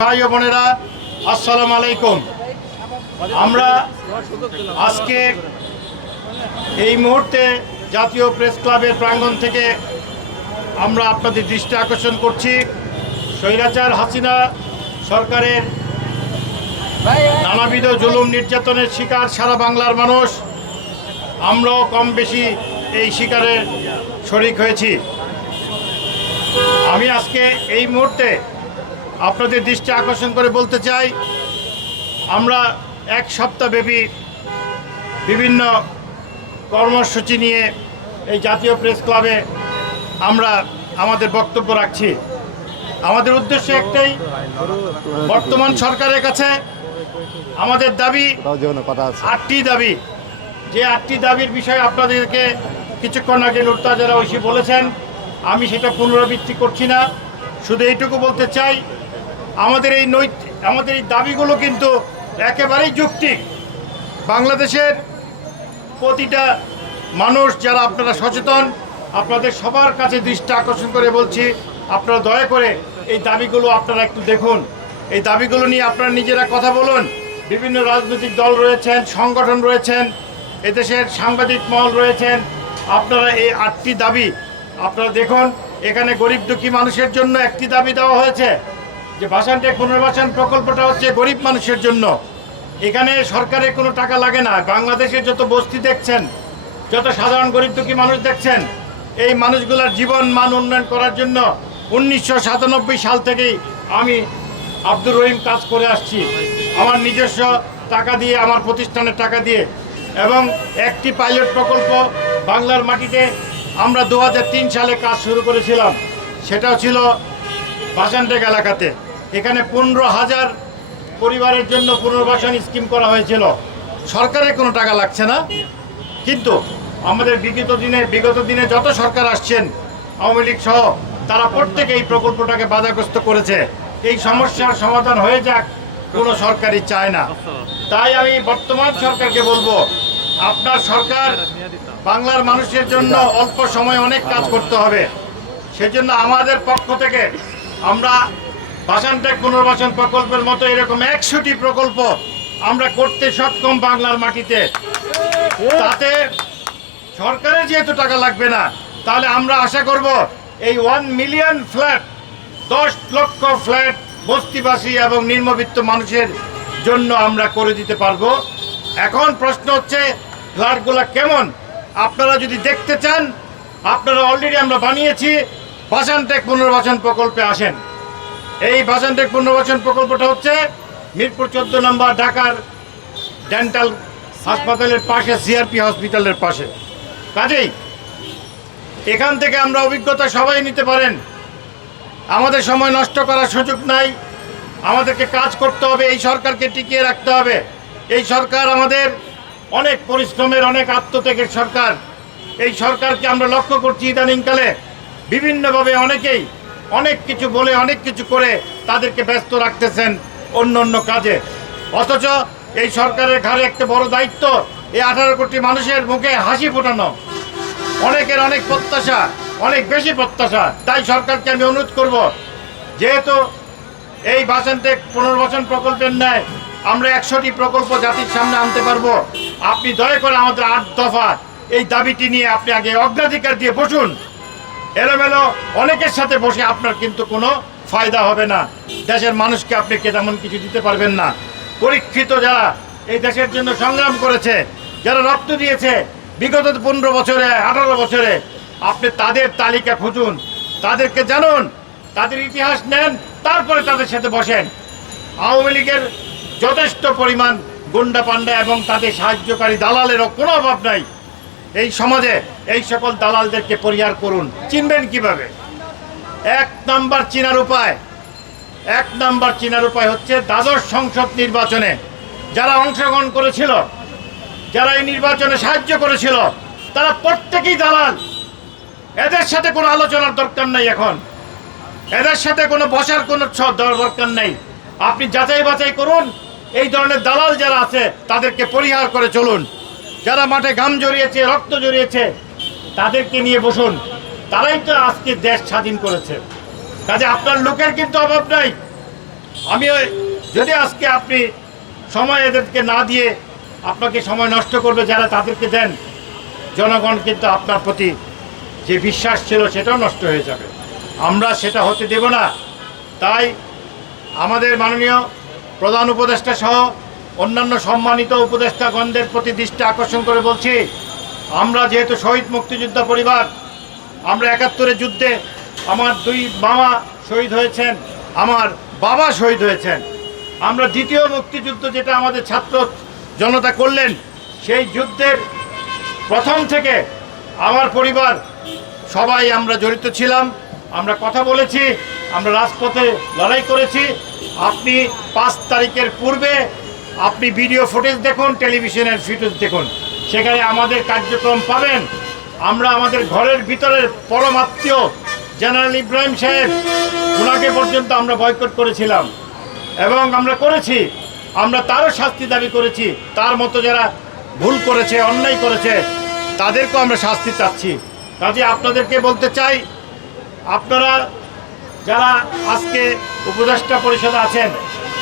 ভাই ও বোনেরা, আসসালামু আলাইকুম। আমরা আজকে এই মুহূর্তে জাতীয় প্রেস ক্লাবের প্রাঙ্গণ থেকে আমরা আপনাদের দৃষ্টি আকর্ষণ করছি স্বৈরাচার হাসিনা সরকারের নানাবিধ জুলুম নির্যাতনের শিকার সারা বাংলার মানুষ। আমরাও কম বেশি এই শিকারের শরিক হয়েছি। আমি আজকে এই মুহূর্তে আপনাদের দৃষ্টি আকর্ষণ করে বলতে চাই, আমরা এক সপ্তাহব্যাপী বিভিন্ন কর্মসূচি নিয়ে এই জাতীয় প্রেস ক্লাবে আমরা আমাদের বক্তব্য রাখছি। আমাদের উদ্দেশ্য একটাই, বর্তমান সরকারের কাছে আমাদের দাবি 8টি দাবি। যে 8টি দাবির বিষয়ে আপনাদেরকে কিছুক্ষণ আগে নুরতাজা ঐশী বলেছেন, আমি সেটা পুনরাবৃত্তি করছি না। শুধু এইটুকু বলতে চাই, আমাদের এই দাবিগুলো কিন্তু একেবারেই যৌক্তিক। বাংলাদেশের প্রতিটা মানুষ যারা আপনারা সচেতন, আপনাদের সবার কাছে দৃষ্টি আকর্ষণ করে বলছি, আপনারা দয়া করে এই দাবিগুলো আপনারা একটু দেখুন। এই দাবিগুলো নিয়ে আপনারা নিজেরা কথা বলুন। বিভিন্ন রাজনৈতিক দল রয়েছেন, সংগঠন রয়েছেন, এদেশের সাংবাদিক মহল রয়েছেন। আপনারা এই 8টি দাবি আপনারা দেখুন। এখানে গরিব দুঃখী মানুষের জন্য একটি দাবি দেওয়া হয়েছে, যে ভাষানটেক পুনর্বাসন প্রকল্পটা হচ্ছে গরিব মানুষের জন্য। এখানে সরকারের কোনো টাকা লাগে না। বাংলাদেশের যত বস্তি দেখছেন, যত সাধারণ গরিব দুঃখী মানুষ দেখছেন, এই মানুষগুলোর জীবন মান উন্নয়ন করার জন্য 1997 সাল থেকেই আমি আব্দুর রহিম কাজ করে আসছি, আমার নিজস্ব টাকা দিয়ে, আমার প্রতিষ্ঠানের টাকা দিয়ে। এবং একটি পাইলট প্রকল্প বাংলার মাটিতে আমরা 2003 সালে কাজ শুরু করেছিলাম, সেটাও ছিল ভাষানটেক এলাকাতে। এখানে 15,000 পরিবারের জন্য পুনর্বাসন স্কিম করা হয়েছিল। সরকারের কোনো টাকা লাগছে না, কিন্তু আমাদের বিগত দিনে যত সরকার আসছেন, আওয়ামী লীগ সহ, তারা প্রত্যেকে এই প্রকল্পটাকে বাধাগ্রস্ত করেছে। এই সমস্যার সমাধান হয়ে যাক, কোনো সরকারই চায় না। তাই আমি বর্তমান সরকারকে বলবো, আপনার সরকার বাংলার মানুষের জন্য অল্প সময় অনেক কাজ করতে হবে। সেজন্য আমাদের পক্ষ থেকে আমরা ভাষানটেক পুনর্বাসন প্রকল্পের মতো এরকম 100টি প্রকল্প আমরা করতে সক্ষম বাংলার মাটিতে। তাতে সরকারের যেহেতু টাকা লাগবে না, তাহলে আমরা আশা করব এই 1 মিলিয়ন ফ্ল্যাট, 10 লক্ষ ফ্ল্যাট বস্তিবাসী এবং নিম্নবিত্ত মানুষের জন্য আমরা করে দিতে পারবো। এখন প্রশ্ন হচ্ছে, ফ্ল্যাটগুলো কেমন? আপনারা যদি দেখতে চান, আপনারা অলরেডি আমরা বানিয়েছি, ভাষানটেক পুনর্বাসন প্রকল্পে আসেন। এই ভাষানটেক পুনর্বাসন প্রকল্পটা হচ্ছে মিরপুর 14 নম্বর ঢাকার ডেন্টাল হাসপাতালের পাশে, সিআরপি হসপিটালের পাশে। কাজেই এখান থেকে আমরা অভিজ্ঞতা সবাই নিতে পারেন। আমাদের সময় নষ্ট করার সুযোগ নাই, আমাদেরকে কাজ করতে হবে। এই সরকারকে টিকিয়ে রাখতে হবে। এই সরকার আমাদের অনেক পরিশ্রমের, অনেক আত্মত্যাগের সরকার। এই সরকারকে আমরা লক্ষ্য করছি ইদানিংকালে বিভিন্নভাবে অনেকেই অনেক কিছু বলে, অনেক কিছু করে তাদেরকে ব্যস্ত রাখতেছেন অন্য অন্য কাজে। অথচ এই সরকারের ঘাড়ে একটা বড় দায়িত্ব, এই 18 কোটি মানুষের মুখে হাসি ফোটানো। অনেকের অনেক প্রত্যাশা, অনেক বেশি প্রত্যাশা। তাই সরকারকে আমি অনুরোধ করব, যেহেতু এই ভাষানটেক পুনর্বাসন প্রকল্পের ন্যায় আমরা 100টি প্রকল্প জাতির সামনে আনতে পারবো, আপনি দয়া করে আমাদের 8 দফা এই দাবিটি নিয়ে আপনি আগে অগ্রাধিকার দিয়ে বসুন। এলোমেলো অনেকের সাথে বসে আপনার কিন্তু কোনো ফায়দা হবে না। দেশের মানুষকে আপনি তেমন কিছু দিতে পারবেন না। পরীক্ষিত যারা এই দেশের জন্য সংগ্রাম করেছে, যারা রক্ত দিয়েছে বিগত 15 বছরে, 18 বছরে, আপনি তাদের তালিকা খুঁজুন, তাদেরকে জানুন, তাদের ইতিহাস নেন, তারপরে তাদের সাথে বসেন। আওয়ামী লীগের যথেষ্ট পরিমাণ গুন্ডা পান্ডা এবং তাদের সাহায্যকারী দালালেরও কোনো অভাব নাই। এই সমাজে এই সকল দালালদেরকে পরিহার করুন। চিনবেন কিভাবে? 1 নাম্বার চিনার উপায় হচ্ছে দ্বাদশ সংসদ নির্বাচনে যারা অংশগ্রহণ করেছিল, যারা এই নির্বাচনে সাহায্য করেছিল, তারা প্রত্যেকেই দালাল। এদের সাথে কোনো আলোচনার দরকার নেই। এখন এদের সাথে কোনো বসার কোনো দরকার নেই। আপনি যাচাই বাছাই করুন, এই ধরনের দালাল যারা আছে তাদেরকে পরিহার করে চলুন। যারা মাঠে ঘাম জড়িয়েছে, রক্ত জড়িয়েছে, তাদেরকে নিয়ে বসুন। তারাই তো আজকে দেশ স্বাধীন করেছে। কাজে আপনার লোকের কিন্তু অভাব নাই। আমি যদি আজকে আপনি সময় এদেরকে না দিয়ে আপনাকে সময় নষ্ট করবে যারা তাদেরকে দেন, জনগণ কিন্তু আপনার প্রতি যে বিশ্বাস ছিল সেটাও নষ্ট হয়ে যাবে। আমরা সেটা হতে দেব না। তাই আমাদের মাননীয় প্রধান উপদেষ্টা সহ অন্যান্য সম্মানিত উপদেষ্টাগণদের প্রতি দৃষ্টি আকর্ষণ করে বলছি, আমরা যেহেতু শহীদ মুক্তিযোদ্ধা পরিবার, আমরা ৭১-এর যুদ্ধে আমার 2 মামা শহীদ হয়েছেন, আমার বাবা শহীদ হয়েছেন। আমরা দ্বিতীয় মুক্তিযুদ্ধ যেটা আমাদের ছাত্র জনতা করলেন, সেই যুদ্ধের প্রথম থেকে আমার পরিবার সবাই আমরা জড়িত ছিলাম। আমরা কথা বলেছি, আমরা রাজপথে লড়াই করেছি। আপনি 5 তারিখের পূর্বে আপনি ভিডিও ফুটেজ দেখুন, টেলিভিশনের ফুটেজ দেখুন, সেখানে আমাদের কার্যক্রম পাবেন। আমরা আমাদের ঘরের ভিতরের পরম আত্মীয় জেনারেল ইব্রাহিম সাহেব, ওনাকে পর্যন্ত আমরা বয়কট করেছিলাম এবং আমরা করেছি। আমরা তারও শাস্তি দাবি করেছি। তার মতো যারা ভুল করেছে, অন্যায় করেছে, তাদেরকেও আমরা শাস্তি চাচ্ছি। কাজে আপনাদেরকে বলতে চাই, আপনারা যারা আজকে উপদেষ্টা পরিষদে আছেন,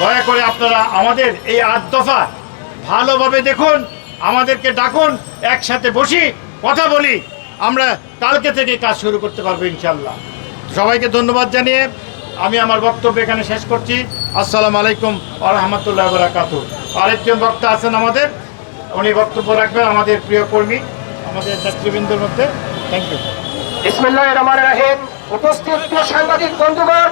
দয়া করে আপনারা আমাদের এই 8 দফা ভালোভাবে দেখুন, আমাদেরকে ডাকুন, একসাথে বসি, কথা বলি। আমরা কালকে থেকে কাজ শুরু করতে পারবো ইনশাল্লাহ। সবাইকে ধন্যবাদ জানিয়ে আমি আমার বক্তব্য এখানে শেষ করছি। আসসালামু আলাইকুম ওয়া রাহমাতুল্লাহি ওয়া বারাকাতুহু। আরেকজন বক্তা আছেন আমাদের, উনি বক্তব্য রাখবেন, আমাদের প্রিয় কর্মী, আমাদের নেতৃবৃন্দের মধ্যে। Thank you. বিসমিল্লাহির রহমানির রহিম। উপস্থিত সাংবাদিক বন্ধুগণ,